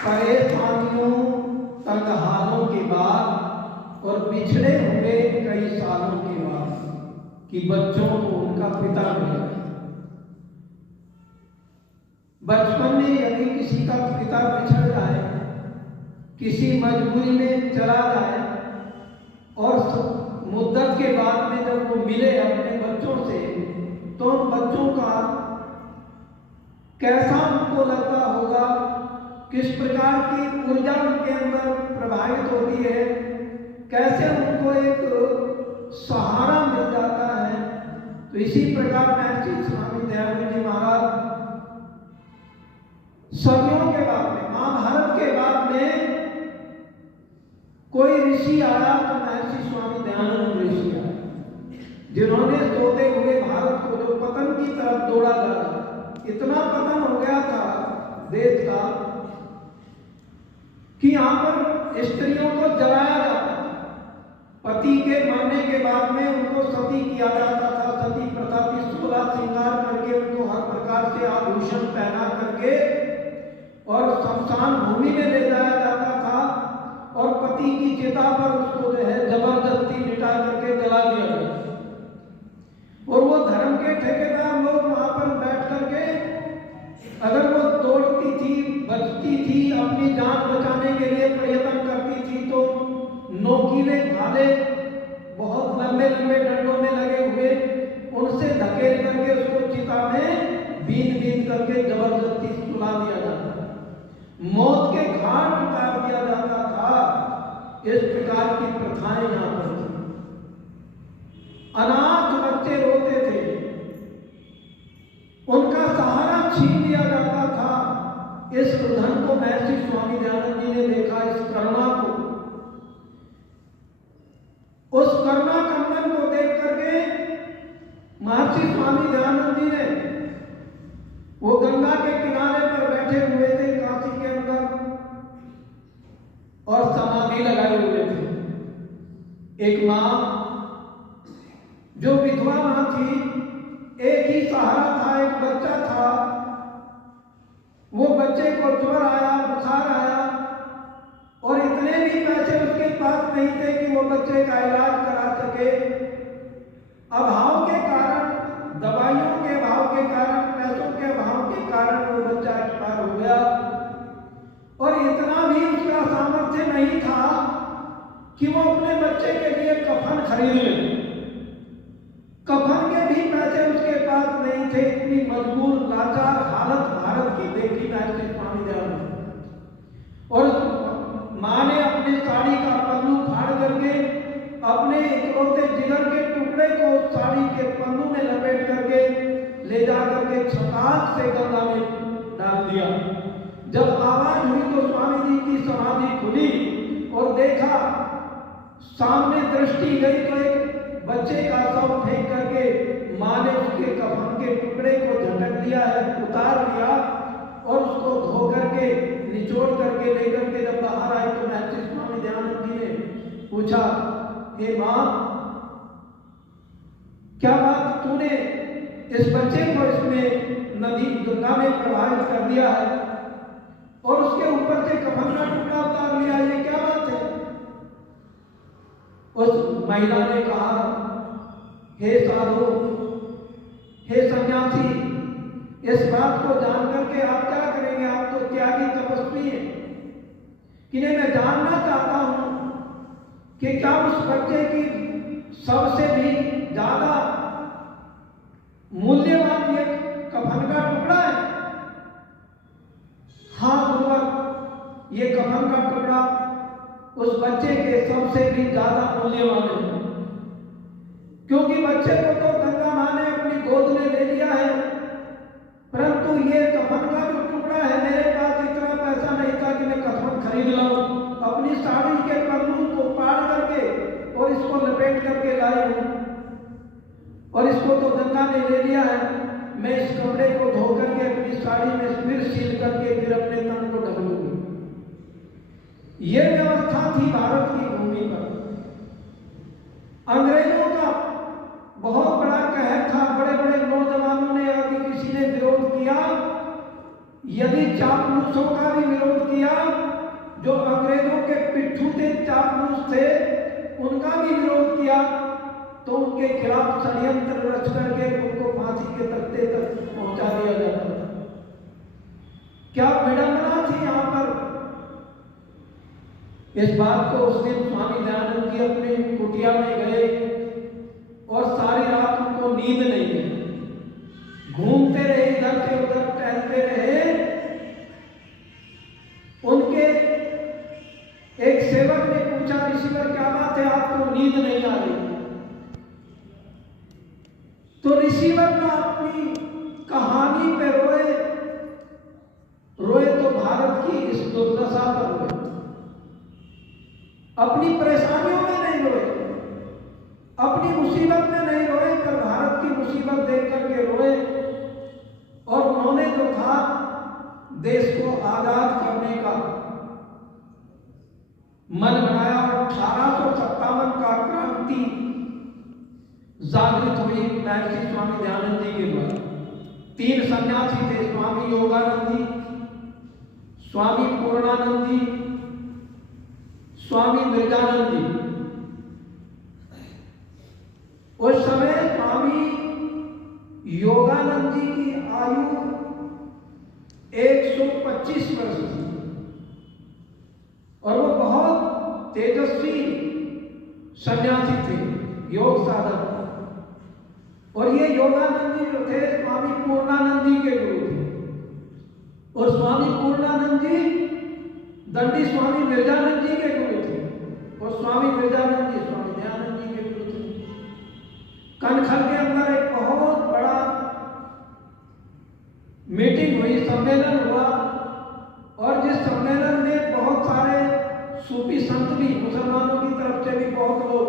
परेशानियों तंगहालों के बाद और पिछड़े हुए कई सालों के बाद कि बच्चों को उनका पिता मिला। बचपन में यदि किसी का पिता बिछड़ जाए, किसी मजबूरी में चला जाए और मुद्दत के बाद में जब वो मिले अपने बच्चों से, तो उन बच्चों का कैसा उनको लगता होगा, किस प्रकार की ऊर्जा उनके अंदर प्रभावित होती है, कैसे उनको एक सहारा मिल जाता है। तो इसी प्रकार महर्षि स्वामी दयानंद जी महाराज सदियों के बाद में, महाभारत के बाद में कोई ऋषि आया तो महर्षि स्वामी दयानंद ऋषि आया, जिन्होंने सोते हुए भारत को जो पतन की तरफ दौड़ा जा रहा, इतना पतन हो गया था देश का कि यहां पर स्त्रियों को जलाया जाता था। पति के मरने के बाद में उनको सती किया जाता था। सती प्रथा की 16 श्रृंगार करके उनको हर प्रकार से आभूषण पहना करके और शमशान भूमि में ले जाया जाता था और पति की चिता पर उसको जो है जबरदस्ती लिटा करके जला दिया गया। और वो धर्म के ठेकेदार लोग वहां पर बैठ करके अगर वो दौड़ती थी, बचती थी, अपनी जान बचाने के लिए प्रयत्न करती थी, तो नोकीले भाले बहुत लंबे लंबे डंडों में लगे हुए उनसे धकेल करके उसको चिता में बीन बीन करके जबरदस्ती सुला दिया जाता, मौत के घाट उतार दिया जाता था। इस प्रकार की प्रथाएं यहां पर थी। अनाथ बच्चे रोते थे, उनका सहारा छीन लिया जाता था। इस उद्धरण को महर्षि स्वामी दयानंद जी ने देखा, इस करुणा को, उस करुणा कंदन को देख करके महर्षि स्वामी दयानंद जी ने, वो गंगा के किनारे पर बैठे हुए थे काशी के अंदर और समाधि लगाए हुए थे। एक मां जो विधवा मां थी, एक ही सहारा था, एक बच्चा था। वो बच्चे को ज्वर आया, बुखार आया और इतने भी पैसे उसके पास नहीं थे कि वो बच्चे का इलाज करा सके। अभाव के कारण, दवाइयों के अभाव के कारण, पैसों के अभाव के कारण वो बच्चा एक्सपायर हो गया। और इतना भी उसका सामर्थ्य नहीं था कि वो अपने बच्चे के लिए कफन खरीद ले। कफन के भी पैसे उसके पास नहीं थे। इतनी मजबूर लाचार हालत भारत की देखी महर्षि स्वामी दयानंद। और मां ने अपनी साड़ी का पल्लू फाड़ करके अपने इकलौते जिगर के टुकड़े को साड़ी के पल्लू में लपेट करके ले जा करके छटाक से गंगा में डाल दिया। जब आवाज हुई तो स्वामी जी की समाधि खुली और देखा, सामने दृष्टि गई तो एक बच्चे का शव फेंक करके मां ने उसके कफन के टुकड़े को झटक दिया है, उतार लिया और उसको धो करके निचोड़ करके लेकर के जब बाहर आई तो महर्षि स्वामी दयानंद जी ने पूछा, हे मां, क्या बात, तूने इस बच्चे को इसमें नदी गंगा में प्रवाहित कर दिया है और उसके ऊपर से कफन का टुकड़ा उतार लिया, ये क्या बात है? उस महिला ने कहा, हे साधु, हे सन्यासी, इस बात को जान करके आप क्या करेंगे? आप तो त्यागी तपस्वी हैं। कि नहीं, मैं जानना चाहता हूं कि क्या उस बच्चे की सबसे भी ज्यादा मूल्यवान ये कफन का टुकड़ा है? हाँ गुरुवर, ये कफन का टुकड़ा उस बच्चे के सबसे भी ज्यादा मूल्यवान है, क्योंकि बच्चे को तो गंगा मां ने अपनी गोद में ले लिया है, परंतु ये कफन का जो टुकड़ा है, मेरे पास इतना पैसा नहीं था कि मैं कफन खरीद लाऊं। अपनी साड़ी के पल्लू को फाड़ करके और इसको लपेट करके लाई हूं और इसको तो गंगा ने ले लिया है। मैं इस कपड़े को धो करके अपनी साड़ी में फिर सील करके फिर अपने तन को ढक लूंगी। ये व्यवस्था थी भारत की भूमि पर। अंग्रेजों का बहुत बड़ा कहर था। बड़े बड़े नौजवानों ने, यदि किसी ने किया, यदि चापलूसों का भी विरोध किया, जो अंग्रेजों के पिट्ठू थे, चापलूस थे, उनका भी विरोध किया, तो उनके खिलाफ षड्यंत्र रच करके उनको फांसी के तख्ते तक पहुंचा दिया जाता था। क्या विडंबना थी यहाँ पर। इस बात को उस दिन स्वामी दयानंद जी अपने कुटिया में गए और सारी रात उनको नींद नहीं आई, घूमते रहे, इधर से उधर टहलते रहे। उनके एक सेवक ने पूछा, ऋषिवर क्या बात है, आपको नींद नहीं आ रही? तो ऋषिवर ने अपनी कहानी पे रोए तो भारत की इस दुर्दशा पर रोए, अपनी परेशानियों में नहीं रोए, अपनी मुसीबत में नहीं रोए, पर भारत की मुसीबत देख करके रोए। और उन्होंने जो था देश को आजाद करने का मन बनाया। 1857 का क्रांति जागृत हुई महर्षि स्वामी दयानंद जी के द्वारा। 3 सन्यासी थे, स्वामी योगानंद जी, स्वामी पूर्णानंद जी, स्वामी मिर्जानंद जी। उस समय स्वामी योगानंद जी की आयु 125 वर्ष थी और वो बहुत तेजस्वी सन्यासी थे, योग साधक। और ये योगानंद जी जो थे स्वामी पूर्णानंद जी के गुरु थे, और स्वामी पूर्णानंद जी दंडी स्वामी मिर्जानंद जी के गुरु थे, और स्वामी मिर्जानंद जी स्वामी दयानंद जी के गुरु थे। कनखल के अंदर एक बहुत बड़ा मीटिंग हुई, सम्मेलन हुआ, और जिस सम्मेलन में बहुत सारे सूफी संत भी, मुसलमानों की तरफ से भी बहुत लोग,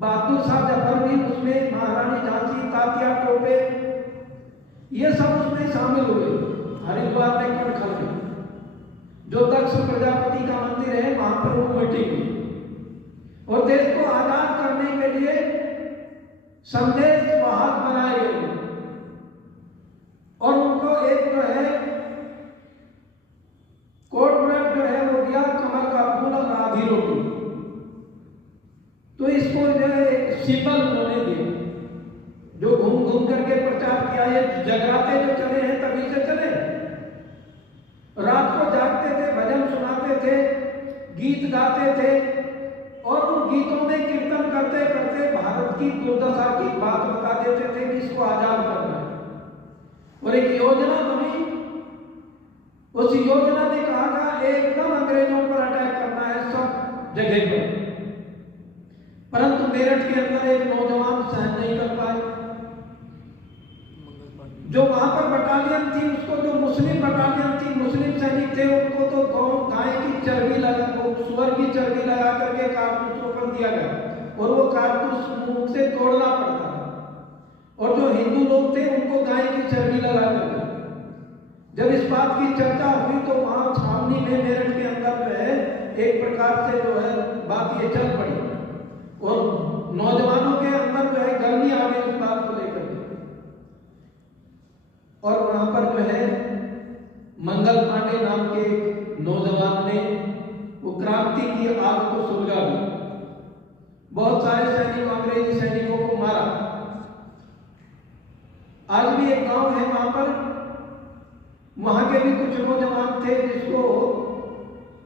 बहादुर शाह जफर भी उसमें, महारानी झांसी, तात्या टोपे, ये सब उसमें शामिल हुए। हरिद्वार में कनखल में जो दक्ष प्रजापति का मंदिर है, वहां पर वो मीटिंग हुई और देश को आजाद करने के लिए संदेश वाहक बनाए गए। और उनको एक जो है कोड वर्ड जो है वो दिया, कमल का फूल और आधी रोटी। तो इसको जो है एक सिंबल उन्होंने दिया, जो घूम घूम करके प्रचार किया। ये जगराते जो चले हैं तभी से चले, रात को जागते थे, भजन सुनाते थे, गीत गाते थे, और उन गीतों में कीर्तन करते करते भारत की दुर्दशा की बात बता देते थे कि इसको आजाद करना है। और एक योजना बनी, उस योजना में कहा था एकदम अंग्रेजों पर अटैक करना है सब जगह पर। परंतु मेरठ के अंदर एक नौजवान सहन नहीं कर पाए। जो वहां पर बटालियन थी, उसको जो मुस्लिम बटालियन थी, मुस्लिम सैनिक थे, उनको तो गाय की चर्बी लगा, सुअर की चर्बी लगा करके कारतूसों पर दिया गया, और वो कारतूस मुंह से तोड़ना पड़ता था। और जो हिंदू लोग थे उनको गाय की चर्बी लगा करके। जब इस बात की चर्चा हुई तो वहां छावनी में, मेरठ के अंदर जो है एक प्रकार से जो है बात ये चल पड़ी, और नौजवानों के अंदर जो है गर्मी आ गई इस बात को लेकर। और वहां पर जो है मंगल पांडे नाम के नौजवान ने वो क्रांति की आग को सुलगा दी, बहुत सारे सैनिकों, अंग्रेजी सैनिकों को मारा। आज भी एक गांव है वहां पर, वहां के भी कुछ नौजवान थे जिसको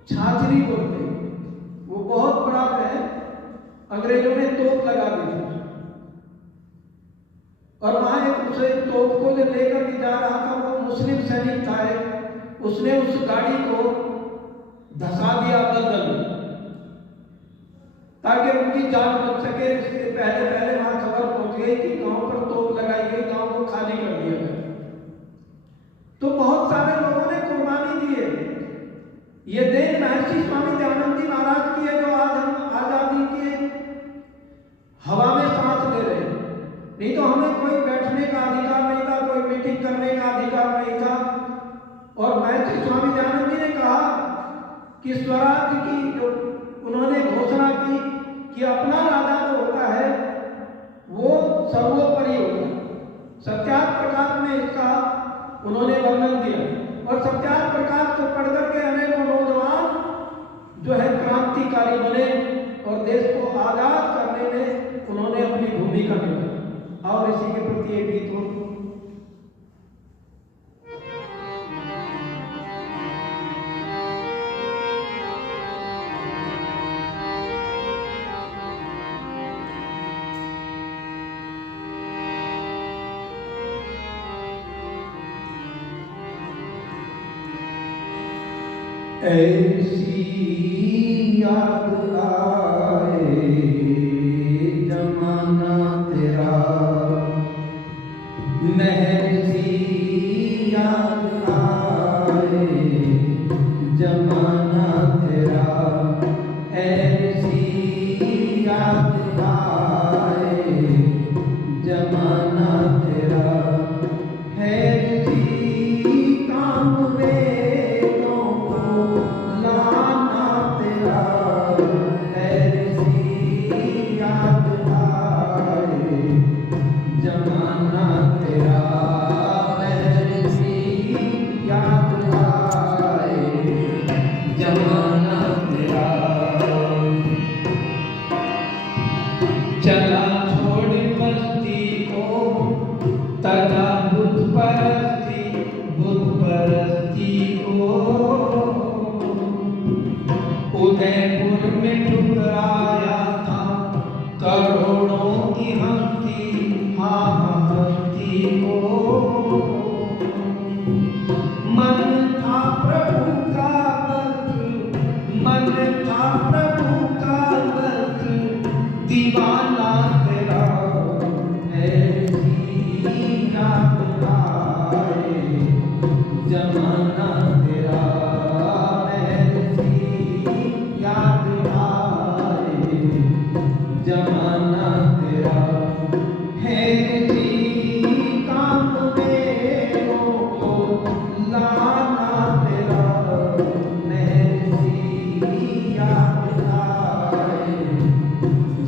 छाछरी बोलते, वो बहुत बड़ा है, अंग्रेजों ने तोप लगा दी थी। और वहां एक उसे तोप को जो लेकर के जा रहा था, वो मुस्लिम सैनिक था, उसने उस गाड़ी को धसा दिया दलदल में, ताकि उनकी जान बच सके। इसके पहले पहले वहां खबर पहुंच गई कि गांव पर तोप लगाई गई, गांव को खाली कर दिया गया। तो बहुत सारे लोगों ने कुर्बानी दी है। ये देन महर्षि स्वामी दयानंद जी महाराज की है, जो आज हम आजादी के हवा में सांस ले रहे हैं। नहीं तो हमें कोई बैठने का अधिकार नहीं था, कोई मीटिंग करने का अधिकार नहीं था। और महर्षि स्वामी दयानंद जी ने कहा कि स्वराज की जो उन्होंने घोषणा की कि अपना राजा जो होता है वो सर्वोपरि होगा। सत्याग्रह प्रकाश में इसका उन्होंने वर्णन दिया। और सत्याग्रह प्रकाश को पढ़ करके अनेकों नौजवान जो है क्रांतिकारी बने और देश को आजाद करने में उन्होंने अपनी भूमिका निभाई। और इसी के प्रति एक गीत हो। ऐसी याद आए जमाना तेरा, महसी याद आए जमाना तेरा, ऐसी याद आए जमाना तेरा, चला छोड़ बस्ती को तथा बुत परस्ती को, उदयपुर में ठुकराया था करोड़ों की हस्ती, हाँ हस्ती को। मन था प्रभु का बस, मन था प्रभु का बस, दीवाना तेरा, ऐसी याद आए जमाना तेरा, ऐसी याद आए जमाना तेरा, है जी काम मेरो को लाना तेरा, ऐसी याद आए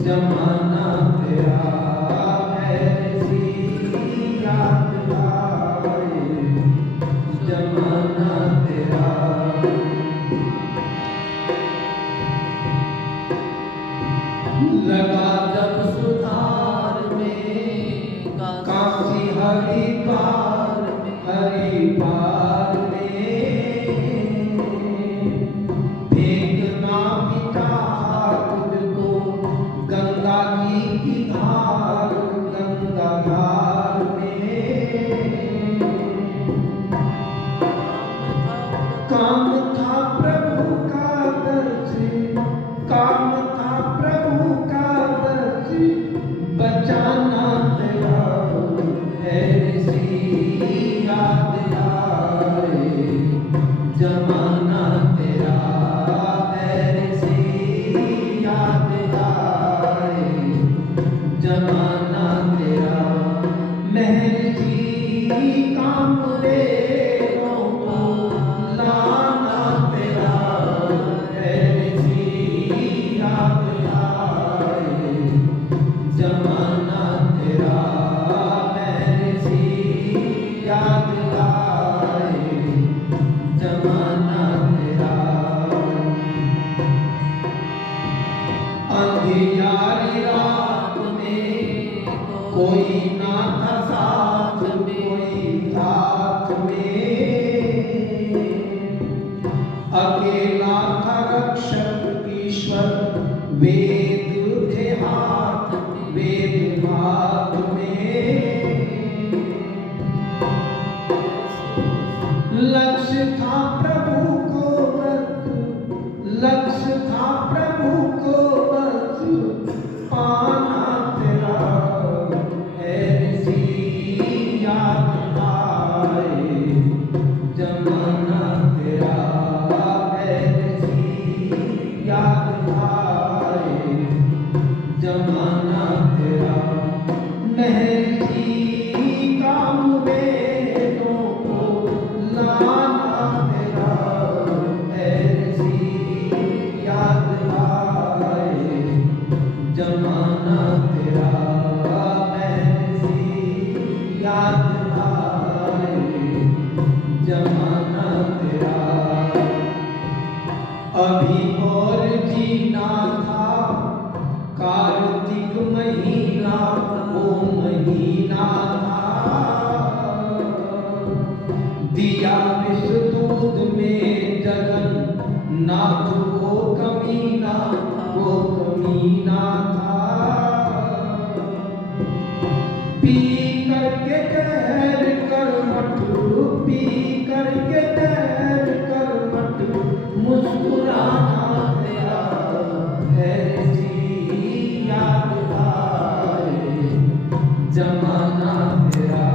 जमाना तेरा, ऐसी याद आए जमाना तेरा। लगा जब सुधार में काशी हरिद्वार में, फेंकना विचार तुझको गंगा की धार, गंगा धार में। काम था प्रभु का बस, काम था प्रभु का बस, बचाना तेरा, ऐसी याद आए जमाना तेरा, ऐसी याद आए जमाना तेरा, महर्षि काम मेरो को लाना तेरा, ऐसी याद आए जमाना तेरा, महर्षि याद आए जमाना तेरा। अंधियारी रात में कोई ना था साथ में, कोई साथ में, अकेला था रक्षक ईश्वर, वेद थे हाथ, वेद हाथ में। लक्ष्य था प्रभु को बस, लक्ष्य था प्रभु को बस, पाना तेरा, ऐसी याद आए जमाना तेरा, ऐसी याद आए जमाना तेरा, महर्षि काम मेरो को लाना तेरा, ऐसी याद आए जमाना तेरा, ऐसी याद आए दिया विष दूध में जगन नाथ वो कमीना था। पी करके जहर कर्मठ, पी करके जहर कर्मठ, मुस्कुराना तेरा है जी याद आए जमाना तेरा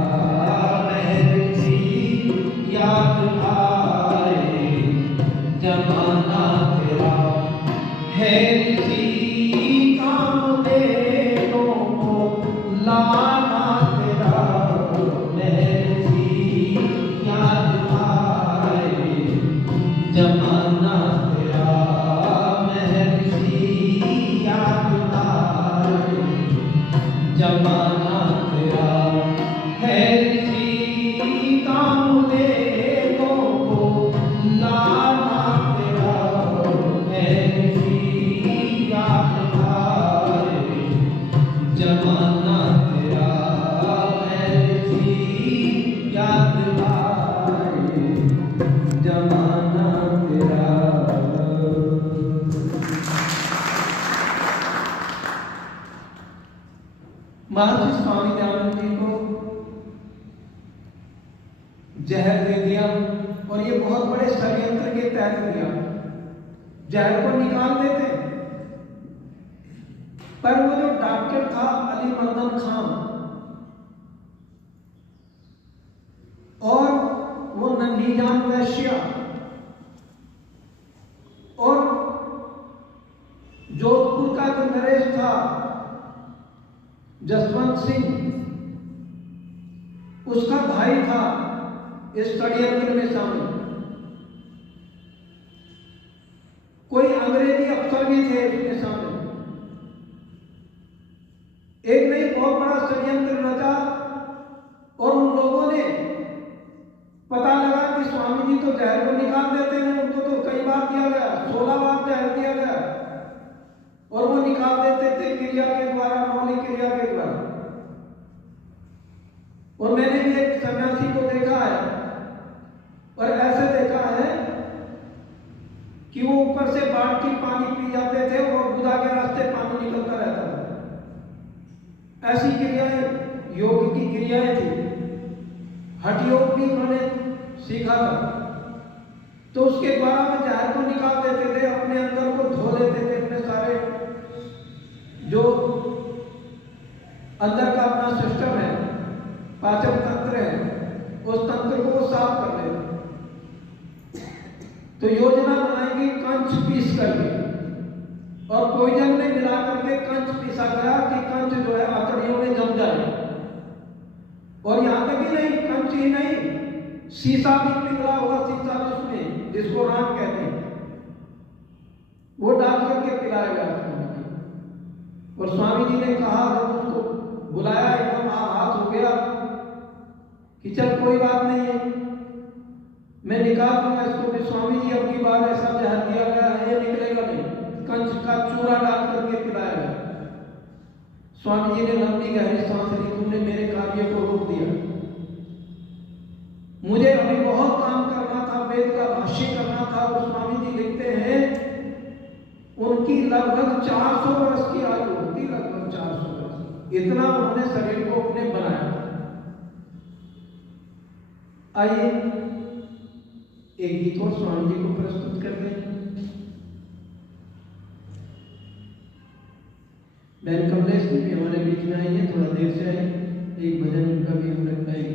है जी याद आए जमाना तेरा है जी काम देनों को लाना तेरा है जी याद आए जमाना तेरा महर जी याद आए जमाना तेरा है जी काम देनों को लाना तेरा है जी याद आए जमाना तेरा है जी याद आए जमाना तेरा। महर्षि स्वामी दयानंद जी को जहर दे दिया और ये बहुत बड़े षड्यंत्र के तहत दिया। जहर को निकाल देते, पर वो जो डॉक्टर था अली मर्दन खान और वो नन्ही जान वैश्या और जोधपुर का जो नरेश था जसवंत सिंह, उसका भाई था इस षड्यंत्र में शामिल। कोई अंग्रेजी अफसर भी थे इसमें शामिल। एक नहीं बहुत बड़ा षड्यंत्र रचा और उन लोगों ने पता लगा कि स्वामी जी तो जहर को निकाल देते हैं, उनको तो कई बार दिया गया, 16 बार जहर दिया गया और वो निकाल देते थे क्रिया के द्वारा, मौलिक क्रिया के द्वारा। और मैंने भी एक सन्यासी को देखा है और ऐसे देखा है कि वो ऊपर से बाल्टी पानी पी जाते थे और बुधा के रास्ते पानी निकलता रहता था। ऐसी क्रियाएं योग की क्रियाएं थी। हठ योग भी उन्होंने सीखा था। तो उसके द्वारा वे जहर को निकाल देते थे, अपने अंदर को धो लेते थे, अपने सारे जो अंदर का अपना सिस्टम है, पाचन तंत्र है, उस तंत्र को वो साफ कर लेते। तो योजना बनाएंगे कंच पीस करके और पॉइजन में मिला करके कंच पीसा गया कि कंच जो है आंतड़ियों में जम जाए। और यहां तक ही नहीं, कंच ही नहीं, शीशा भी पिघला हुआ, शीशा जिसमें जिसको राम कहते हैं, वो डाल करके पिलाया गया। और स्वामी जी ने कहा, जब उसको बुलाया एकदम आभास हो गया कि चल कोई बात नहीं है, मैं निकाल दूंगा इसको। भी स्वामी जी अब की बार ऐसा जहर दिया गया है, ये निकलेगा नहीं, कंच का चूरा डाल करके पिलाया गया। स्वामी जी ने लंबी गहरी सांस ली, तुमने मेरे कार्य को रोक दिया, मुझे अभी बहुत काम करना था, वेद का भाष्य करना था। और स्वामी जी लिखते हैं उनकी लगभग 400 वर्ष की आयु होती, लगभग 400 वर्ष, इतना उन्होंने शरीर को अपने बनाया। आइए एक गीत और स्वामी जी को प्रस्तुत करते हैं। बहन कमलेश भी हमारे बीच में आई है, थोड़ा देर से आई, एक भजन उनका भी हम रख पाएंगे।